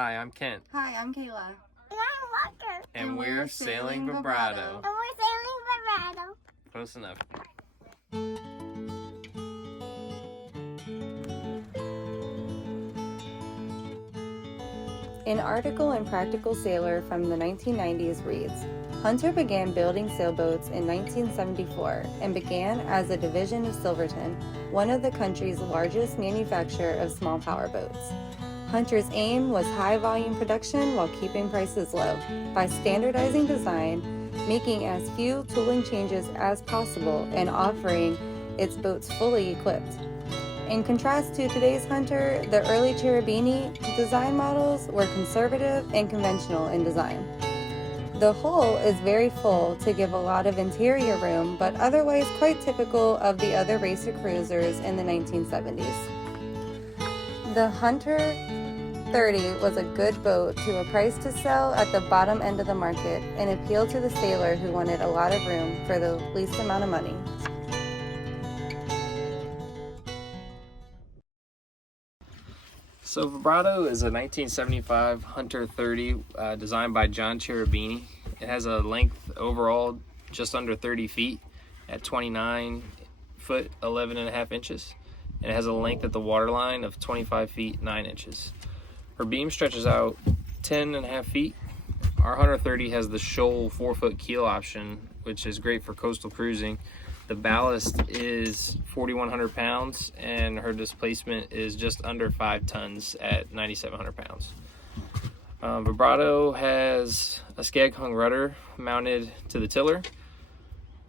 Hi, I'm Kent. Hi, I'm Kayla. And I'm Walker. And we're sailing Vibrato. And we're sailing Vibrato. Close enough. An article in Practical Sailor from the 1990s reads, Hunter began building sailboats in 1974 and began as a division of Silverton, one of the country's largest manufacturer of small power boats. Hunter's aim was high-volume production while keeping prices low by standardizing design, making as few tooling changes as possible, and offering its boats fully equipped. In contrast to today's Hunter, the early Cherubini design models were conservative and conventional in design. The hull is very full to give a lot of interior room, but otherwise quite typical of the other racer cruisers in the 1970s. The Hunter 30 was a good boat to a price to sell at the bottom end of the market and appealed to the sailor who wanted a lot of room for the least amount of money. So Vibrato is a 1975 Hunter 30 designed by John Cherubini. It has a length overall just under 30 feet at 29 foot 11 and a half inches. And it has a length at the waterline of 25 feet 9 inches. Her beam stretches out 10 and a half feet. Our Hunter 30 has the shoal 4-foot keel option, which is great for coastal cruising. The ballast is 4,100 pounds and her displacement is just under 5 tons at 9,700 pounds. Vibrato has a skeg hung rudder mounted to the tiller.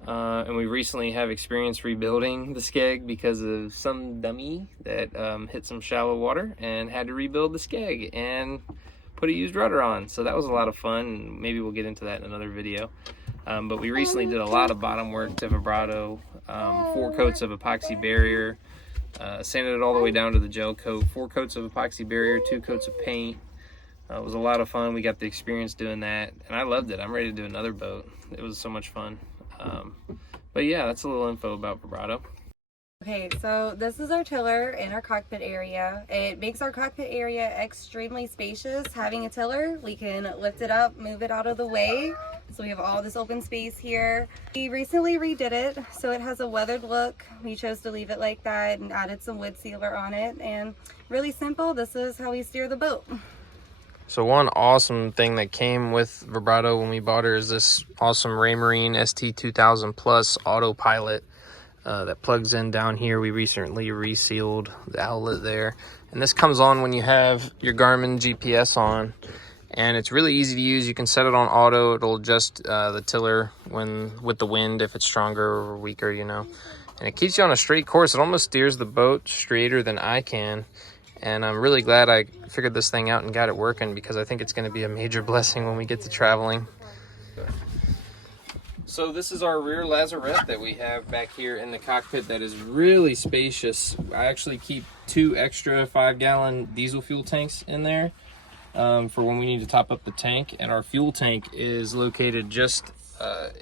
And we recently have experience rebuilding the skeg because of some dummy that hit some shallow water and had to rebuild the skeg and put a used rudder on. So that was a lot of fun. Maybe we'll get into that in another video. But we recently did a lot of bottom work to Vibrato, 4 coats of epoxy barrier, sanded it all the way down to the gel coat, 4 coats of epoxy barrier, 2 coats of paint. It was a lot of fun. We got the experience doing that, and I loved it. I'm ready to do another boat. It was so much fun. But yeah, that's a little info about Vibrato. Okay, so this is our tiller in our cockpit area. It makes our cockpit area extremely spacious. Having a tiller, we can lift it up, move it out of the way. So we have all this open space here. We recently redid it, so it has a weathered look. We chose to leave it like that and added some wood sealer on it. And really simple, this is how we steer the boat. So one awesome thing that came with Vibrato when we bought her is this awesome Raymarine ST2000 Plus autopilot that plugs in down here. We recently resealed the outlet there. And this comes on when you have your Garmin GPS on. And it's really easy to use. You can set it on auto. It'll adjust the tiller with the wind if it's stronger or weaker, you know. And it keeps you on a straight course. It almost steers the boat straighter than I can. And I'm really glad I figured this thing out and got it working because I think it's going to be a major blessing when we get to traveling. So this is our rear lazarette that we have back here in the cockpit that is really spacious. I actually keep 2 extra 5-gallon diesel fuel tanks in there for when we need to top up the tank. And our fuel tank is located just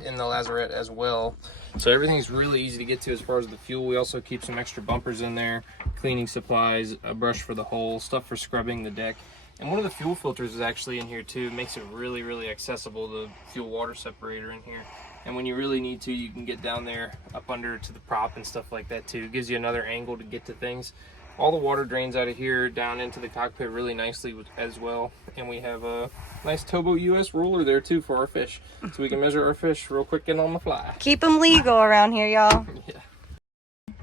in the lazarette as well. So everything's really easy to get to as far as the fuel. We also keep some extra bumpers in there, cleaning supplies, a brush for the hull, stuff for scrubbing the deck. And one of the fuel filters is actually in here too. It makes it really, really accessible, the fuel water separator in here. And when you really need to, you can get down there up under to the prop and stuff like that too. It gives you another angle to get to things. All the water drains out of here down into the cockpit really nicely as well. And we have a nice towboat US ruler there too for our fish. So we can measure our fish real quick and on the fly. Keep them legal around here, y'all. Yeah.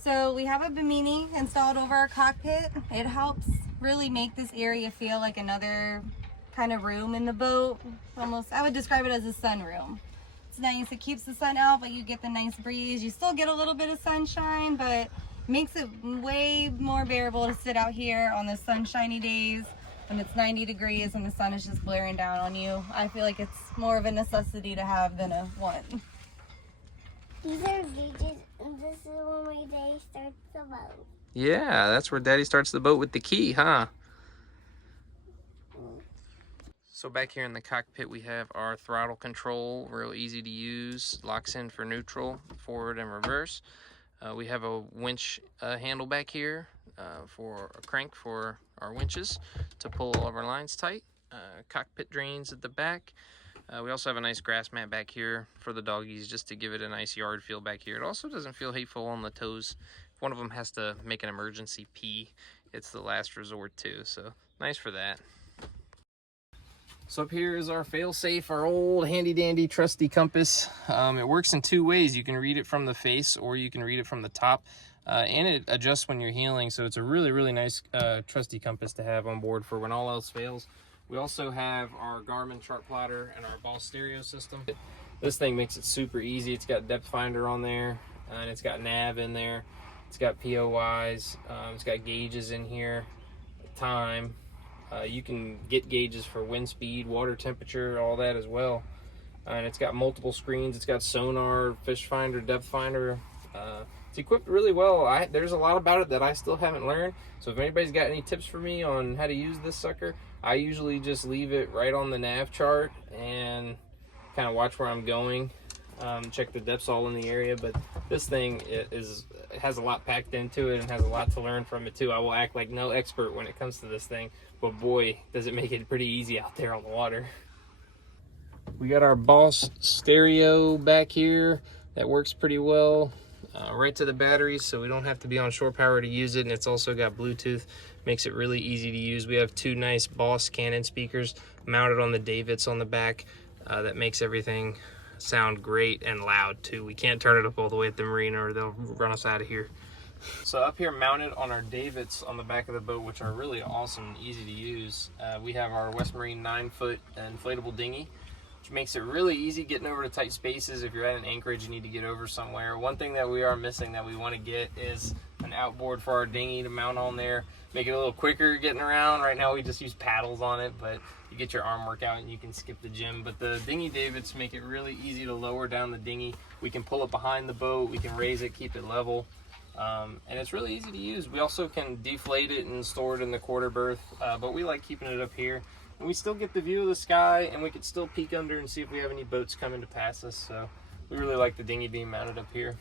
So we have a Bimini installed over our cockpit. It helps really make this area feel like another kind of room in the boat. Almost, I would describe it as a sunroom. It's nice, it keeps the sun out, but you get the nice breeze. You still get a little bit of sunshine, but makes it way more bearable to sit out here on the sunshiny days when it's 90 degrees and the sun is just blaring down on you. I feel like it's more of a necessity to have than a want. These are gauges, and this is when my daddy starts the boat. Yeah, that's where Daddy starts the boat with the key, huh? So back here in the cockpit we have our throttle control, real easy to use, locks in for neutral, forward and reverse. We have a winch handle back here for a crank for our winches to pull all of our lines tight. Cockpit drains at the back. We also have a nice grass mat back here for the doggies just to give it a nice yard feel back here. It also doesn't feel hateful on the toes. If one of them has to make an emergency pee, it's the last resort too, so nice for that. So up here is our fail-safe, our old handy-dandy trusty compass. It works in two ways. You can read it from the face or you can read it from the top. And it adjusts when you're heeling, so it's a really, really nice trusty compass to have on board for when all else fails. We also have our Garmin chart plotter and our Boss stereo system. This thing makes it super easy. It's got depth finder on there, and it's got nav in there. It's got POIs. It's got gauges in here, time. You can get gauges for wind speed, water temperature, all that as well. And it's got multiple screens. It's got sonar, fish finder, depth finder. It's equipped really well. There's a lot about it that I still haven't learned. So if anybody's got any tips for me on how to use this sucker, I usually just leave it right on the nav chart and kind of watch where I'm going. Check the depths all in the area, but this thing it has a lot packed into it and has a lot to learn from it too. I will act like no expert when it comes to this thing, but boy, does it make it pretty easy out there on the water. We got our Boss stereo back here that works pretty well, right to the batteries, so we don't have to be on shore power to use it, and it's also got Bluetooth, makes it really easy to use. We have two nice Boss Canon speakers mounted on the davits on the back. That makes everything sound great and loud too. We can't turn it up all the way at the marina or they'll run us out of here. So up here mounted on our davits on the back of the boat, which are really awesome and easy to use, we have our West Marine 9-foot inflatable dinghy, which makes it really easy getting over to tight spaces. If you're at an anchorage, you need to get over somewhere. One thing that we are missing that we want to get is an outboard for our dinghy to mount on there, make it a little quicker getting around. Right now we just use paddles on it, but you get your arm workout and you can skip the gym. But the dinghy davits make it really easy to lower down the dinghy. We can pull it behind the boat, we can raise it, keep it level, and it's really easy to use. We also can deflate it and store it in the quarter berth, but we like keeping it up here. And we still get the view of the sky, and we could still peek under and see if we have any boats coming to pass us. So we really like the dinghy being mounted up here.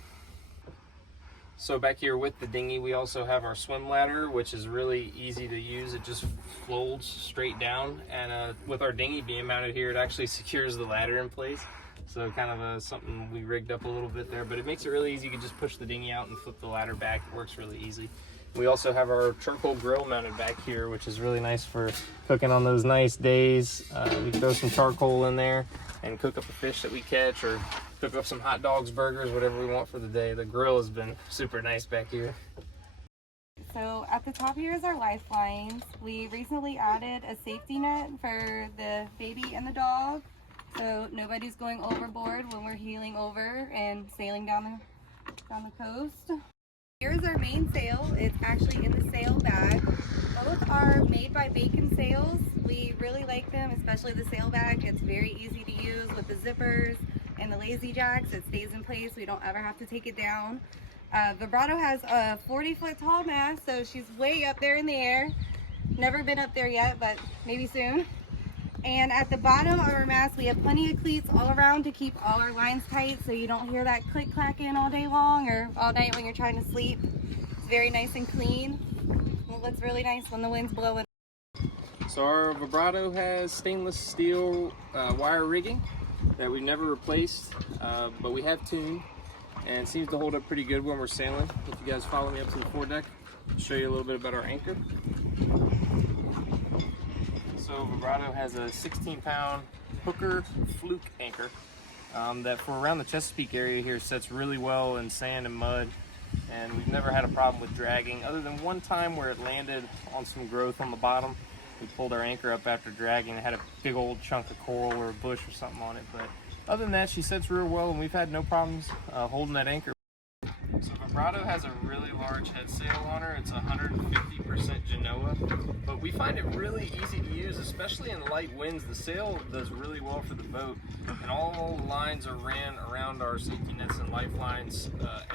So back here with the dinghy, we also have our swim ladder, which is really easy to use. It just folds straight down, and with our dinghy being mounted here, it actually secures the ladder in place. So kind of something we rigged up a little bit there, but it makes it really easy. You can just push the dinghy out and flip the ladder back. It works really easy. We also have our charcoal grill mounted back here, which is really nice for cooking on those nice days. We throw some charcoal in there and cook up a fish that we catch, or cook up some hot dogs, burgers, whatever we want for the day. The grill has been super nice back here. So at the top here is our lifelines. We recently added a safety net for the baby and the dog, so nobody's going overboard when we're heeling over and sailing down the coast. Here's our main sail. It's actually in the sail bag. Both are made by Bacon Sails. We really like them, especially the sail bag. It's very easy to use with the zippers and the lazy jacks. It stays in place. We don't ever have to take it down. Vibrato has a 40-foot tall mast, so she's way up there in the air. Never been up there yet, but maybe soon. And at the bottom of our mast, we have plenty of cleats all around to keep all our lines tight, so you don't hear that click clacking all day long or all night when you're trying to sleep. It's very nice and clean. It looks really nice when the wind's blowing. So our Vibrato has stainless steel wire rigging that we've never replaced, but we have tuned, and it seems to hold up pretty good when we're sailing. If you guys follow me up to the foredeck, I'll show you a little bit about our anchor. So Vibrato has a 16-pound hooker fluke anchor that for around the Chesapeake area here sets really well in sand and mud, and we've never had a problem with dragging, other than one time where it landed on some growth on the bottom. We pulled our anchor up after dragging. It had a big old chunk of coral or a bush or something on it, but other than that, she sets real well, and we've had no problems holding that anchor. So Vibrato has a really large head sail on her. It's 150% Genoa, but we find it really easy to use, especially in light winds. The sail does really well for the boat, and all lines are ran around our safety nets and lifelines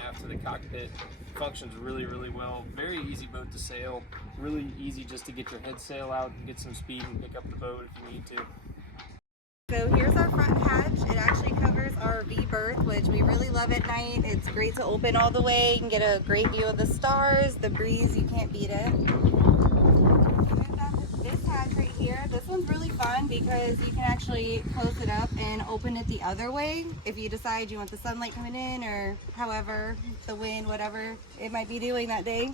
aft to the cockpit. Functions really, really well. Very easy boat to sail. Really easy just to get your head sail out and get some speed and pick up the boat if you need to. So here's our front hatch. It actually covers our V-berth, which we really love at night. It's great to open all the way. You can get a great view of the stars, the breeze, you can't beat it. And then we've got this hatch right here. This one's really fun because you can actually close it up and open it the other way if you decide you want the sunlight coming in, or however, the wind, whatever it might be doing that day.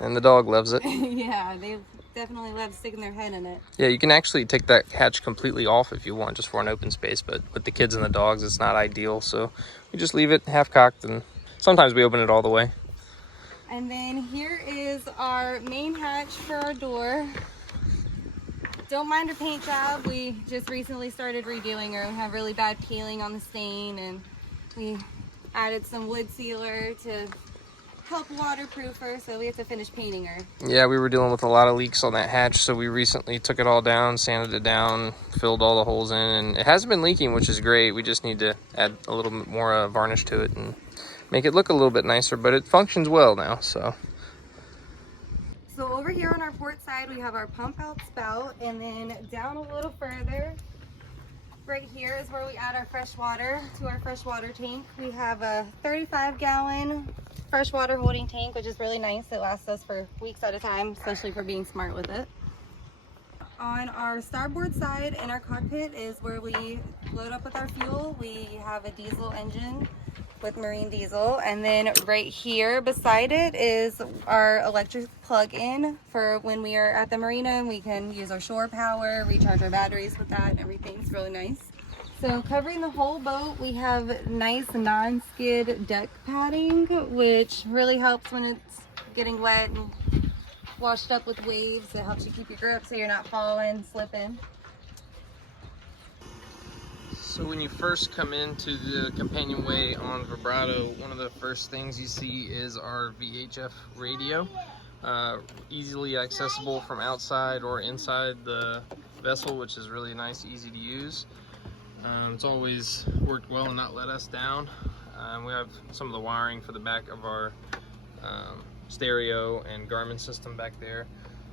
And the dog loves it. Yeah, they definitely love sticking their head in it. Yeah, you can actually take that hatch completely off if you want, just for an open space, but with the kids and the dogs, it's not ideal. So we just leave it half cocked, and sometimes we open it all the way. And then here is our main hatch for our door. Don't mind a paint job. We just recently started redoing her. We have really bad peeling on the stain, and we added some wood sealer to help waterproof her, so we have to finish painting her. Yeah, we were dealing with a lot of leaks on that hatch, so we recently took it all down, sanded it down, filled all the holes in, and it hasn't been leaking, which is great. We just need to add a little bit more varnish to it and make it look a little bit nicer, but it functions well now. So over here on our port side, we have our pump out spout, and then down a little further, right here is where we add our fresh water to our freshwater tank. We have a 35-gallon freshwater holding tank, which is really nice. It lasts us for weeks at a time, especially for being smart with it. On our starboard side in our cockpit is where we load up with our fuel. We have a diesel engine with marine diesel, and then right here beside it is our electric plug-in for when we are at the marina, and we can use our shore power, recharge our batteries with that, and everything's really nice. So covering the whole boat, we have nice non-skid deck padding, which really helps when it's getting wet and washed up with waves. It helps you keep your grip so you're not falling, slipping. So when you first come into the companionway on Vibrato, one of the first things you see is our VHF radio. Easily accessible from outside or inside the vessel, which is really nice, easy to use. It's always worked well and not let us down. We have some of the wiring for the back of our stereo and Garmin system back there.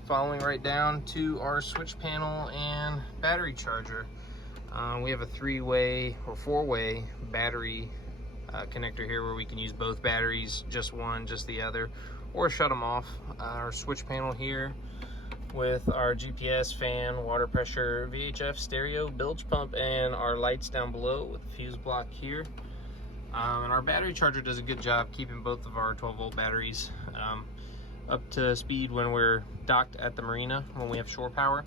Following right down to our switch panel and battery charger. We have a 3-way or 4-way battery connector here where we can use both batteries, just one, just the other, or shut them off. Our switch panel here with our GPS, fan, water pressure, VHF, stereo, bilge pump, and our lights down below with the fuse block here. And our battery charger does a good job keeping both of our 12-volt batteries up to speed when we're docked at the marina, when we have shore power.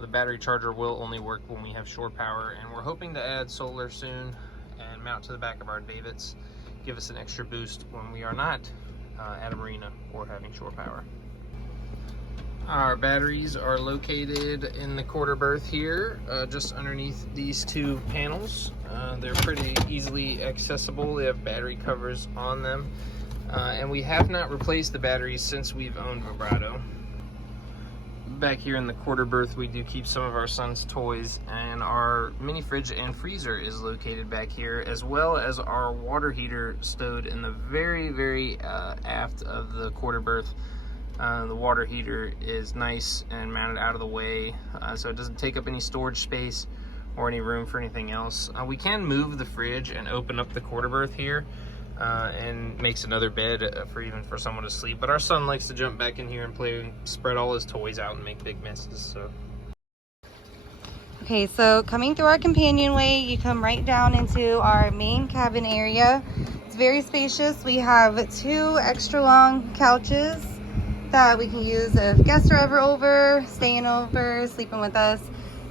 The battery charger will only work when we have shore power, and we're hoping to add solar soon and mount to the back of our davits, give us an extra boost when we are not at a marina or having shore power. Our batteries are located in the quarter berth here, just underneath these two panels. They're pretty easily accessible. They have battery covers on them, and we have not replaced the batteries since we've owned Vibrato. Back here in the quarter berth, we do keep some of our son's toys, and our mini fridge and freezer is located back here, as well as our water heater stowed in the very aft of the quarter berth. The water heater is nice and mounted out of the way, so it doesn't take up any storage space or any room for anything else. We can move the fridge and open up the quarter berth here, and makes another bed for someone to sleep. But our son likes to jump back in here and play and spread all his toys out and make big messes. So. Okay, so coming through our companionway, you come right down into our main cabin area. It's very spacious. We have 2 extra long couches that we can use if guests are ever over, staying over, sleeping with us.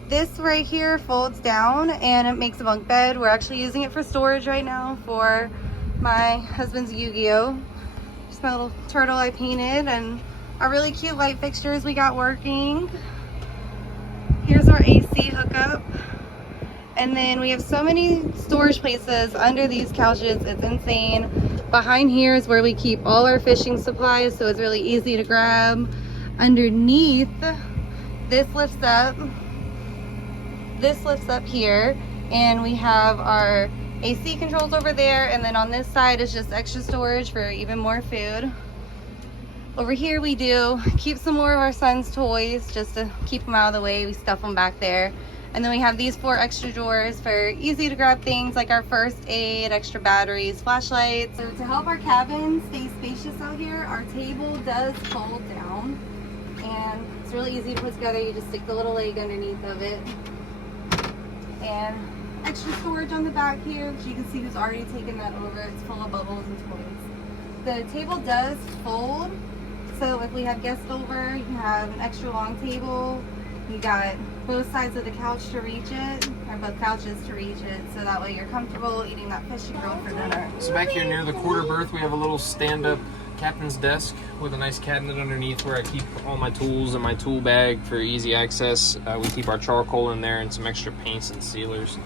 This right here folds down and it makes a bunk bed. We're actually using it for storage right now for my husband's Yu-Gi-Oh! Just my little turtle I painted, and our really cute light fixtures we got working. Here's our AC hookup. And then we have so many storage places under these couches, it's insane. Behind here is where we keep all our fishing supplies, so it's really easy to grab. Underneath, this lifts up here, and we have our AC controls over there, and then on this side is just extra storage for even more food. Over here we do keep some more of our son's toys just to keep them out of the way. We stuff them back there. And then we have these 4 extra drawers for easy to grab things like our first aid, extra batteries, flashlights. So to help our cabin stay spacious out here, our table does fold down. And it's really easy to put together. You just stick the little leg underneath of it. And extra storage on the back here, so you can see who's already taken that over. It's full of bubbles and toys. The table does fold, so if we have guests over, you can have an extra long table. You got both sides of the couch to reach it, or both couches to reach it, so that way you're comfortable eating that fish you grilled for dinner. So back here near the quarter berth, we have a little stand-up captain's desk with a nice cabinet underneath where I keep all my tools and my tool bag for easy access. We keep our charcoal in there and some extra paints and sealers.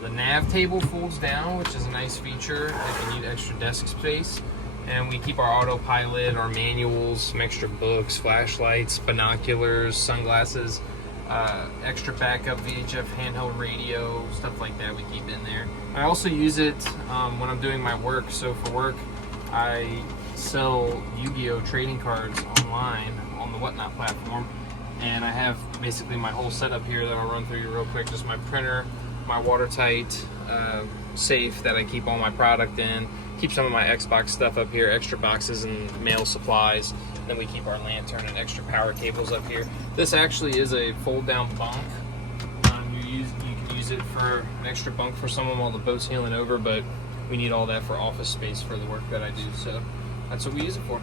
The nav table folds down, which is a nice feature if you need extra desk space. And we keep our autopilot, our manuals, some extra books, flashlights, binoculars, sunglasses, extra backup VHF handheld radio, stuff like that we keep in there. I also use it when I'm doing my work. So for work, I sell Yu-Gi-Oh trading cards online on the Whatnot platform. And I have basically my whole setup here that I'll run through you real quick. Just my printer, my watertight safe that I keep all my product in. Keep some of my Xbox stuff up here, extra boxes and mail supplies. Then we keep our lantern and extra power cables up here. This actually is a fold-down bunk. You can use it for an extra bunk for someone while the boat's heeling over, but we need all that for office space for the work that I do, so that's what we use it for.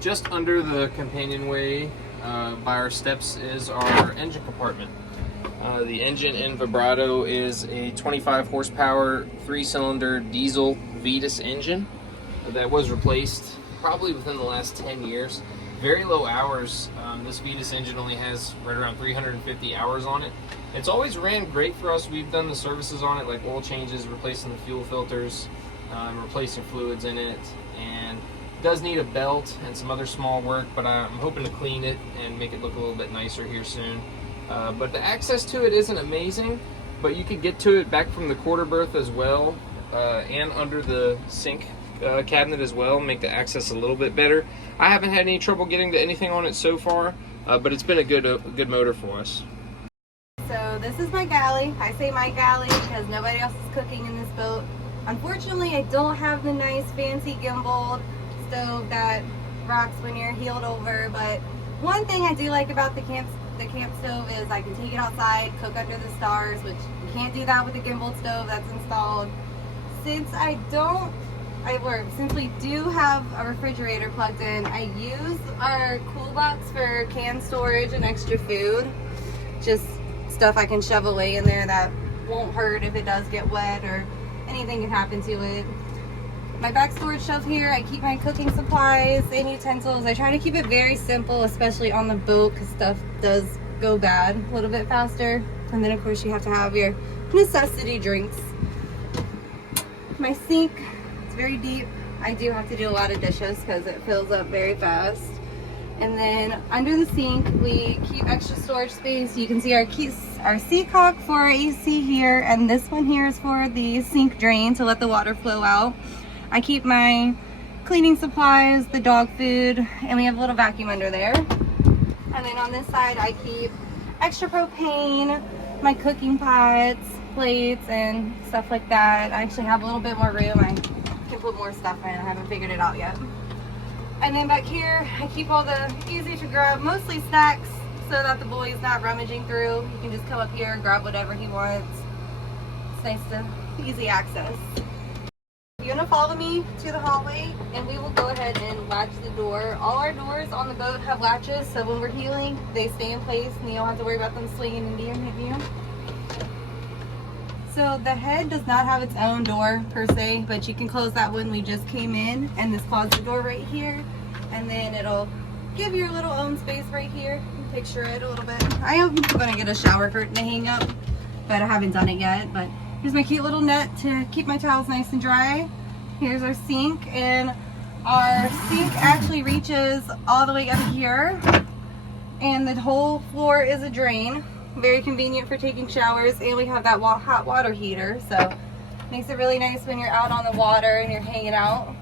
Just under the companionway by our steps is our engine compartment. The engine in Vibrato is a 25 horsepower, 3-cylinder diesel Vetus engine that was replaced probably within the last 10 years. Very low hours. This Vetus engine only has right around 350 hours on it. It's always ran great for us. We've done the services on it, like oil changes, replacing the fuel filters, replacing fluids in it, and it does need a belt and some other small work, but I'm hoping to clean it and make it look a little bit nicer here soon. But the access to it isn't amazing, but you could get to it back from the quarter berth as well, and under the sink cabinet as well, make the access a little bit better. I haven't had any trouble getting to anything on it so far, but it's been a good motor for us. So this is my galley. I say my galley because nobody else is cooking in this boat. Unfortunately, I don't have the nice fancy gimbal stove that rocks when you're heeled over, but one thing I do like about the camp stove is I can take it outside, cook under the stars, which you can't do that with the gimbal stove that's installed. Since we do have a refrigerator plugged in, I use our cool box for canned storage and extra food. Just stuff I can shove away in there that won't hurt if it does get wet or anything can happen to it. My back storage shelf here, I keep my cooking supplies and utensils. I try to keep it very simple, especially on the boat, because stuff does go bad a little bit faster. And then of course you have to have your necessity drinks. My sink, it's very deep. I do have to do a lot of dishes because it fills up very fast. And then under the sink, we keep extra storage space. You can see our sea cock for our AC here, and this one here is for the sink drain to let the water flow out. I keep my cleaning supplies, the dog food, and we have a little vacuum under there. And then on this side, I keep extra propane, my cooking pots, plates, and stuff like that. I actually have a little bit more room. I can put more stuff in. I haven't figured it out yet. And then back here, I keep all the easy to grab, mostly snacks, so that the boy's not rummaging through. He can just come up here and grab whatever he wants. It's nice to easy access. You're gonna follow me to the hallway and we will go ahead and latch the door. All our doors on the boat have latches, so when we're heeling, they stay in place and you don't have to worry about them swinging into you and hitting you. So the head does not have its own door per se, but you can close that one we just came in, and this closet door right here, and then it'll give your little own space right here. Picture it a little bit. I am gonna get a shower curtain to hang up, but I haven't done it yet. But here's my cute little net to keep my towels nice and dry. Here's our sink, and our sink actually reaches all the way up here, and the whole floor is a drain. Very convenient for taking showers, and we have that hot water heater, so makes it really nice when you're out on the water and you're hanging out.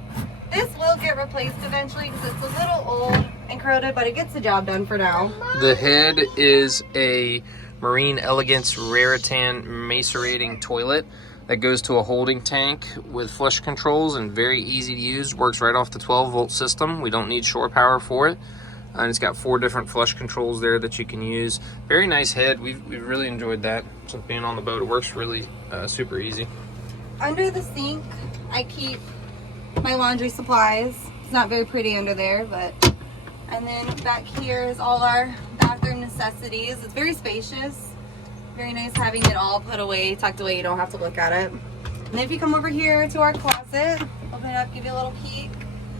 This will get replaced eventually because it's a little old and corroded, but it gets the job done for now. The head is a Marine Elegance Raritan macerating toilet that goes to a holding tank with flush controls and very easy to use. Works right off the 12-volt system. We don't need shore power for it. And it's got 4 different flush controls there that you can use. Very nice head. We've really enjoyed that since being on the boat. It works really super easy. Under the sink, I keep my laundry supplies. It's not very pretty under there, but... And then back here is all our bathroom necessities. It's very spacious. Very nice having it all put away, tucked away. You don't have to look at it. And then if you come over here to our closet, open it up, give you a little peek.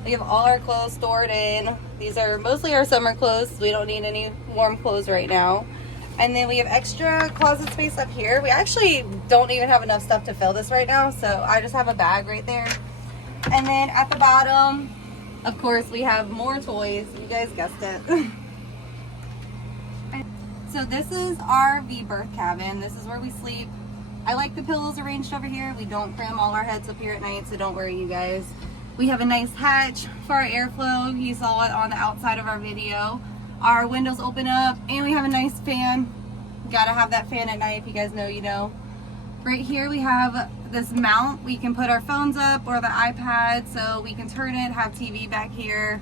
We have all our clothes stored in. These are mostly our summer clothes. So we don't need any warm clothes right now. And then we have extra closet space up here. We actually don't even have enough stuff to fill this right now. So I just have a bag right there. And then at the bottom, of course, we have more toys. You guys guessed it. So this is our V-berth cabin. This is where we sleep. I like the pillows arranged over here. We don't cram all our heads up here at night, so don't worry, you guys. We have a nice hatch for our airflow. You saw it on the outside of our video. Our windows open up, and we have a nice fan. Gotta have that fan at night. If you guys know, you know. Right here we have this mount. We can put our phones up or the iPad, so we can turn it, have TV back here,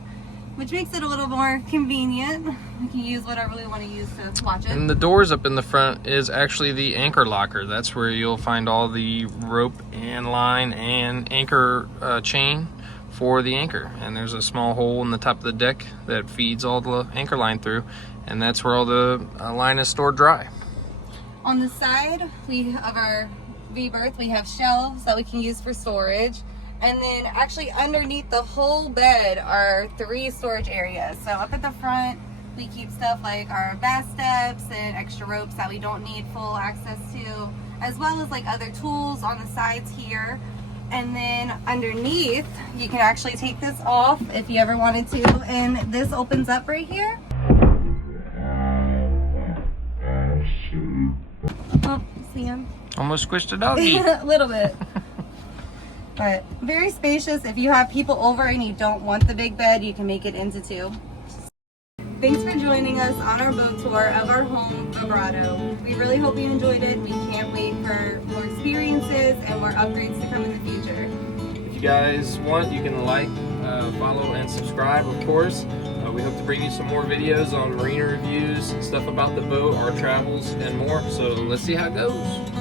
which makes it a little more convenient. We can use whatever we want to use to watch it. And the doors up in the front is actually the anchor locker. That's where you'll find all the rope and line and anchor chain for the anchor. And there's a small hole in the top of the deck that feeds all the anchor line through, and that's where all the line is stored dry. On the side of our V-berth, we have shelves that we can use for storage. And then actually underneath the whole bed are 3 storage areas. So up at the front, we keep stuff like our bath steps and extra ropes that we don't need full access to, as well as like other tools on the sides here. And then underneath, you can actually take this off if you ever wanted to. And this opens up right here. Oh, see him? Almost squished a doggy. A little bit. But very spacious. If you have people over and you don't want the big bed, you can make it into 2. Thanks for joining us on our boat tour of our home, Vibrato. We really hope you enjoyed it. We can't wait for more experiences and more upgrades to come in the future. If you guys want, you can like, follow, and subscribe, of course. We hope to bring you some more videos on marina reviews, stuff about the boat, our travels, and more. So let's see how it goes.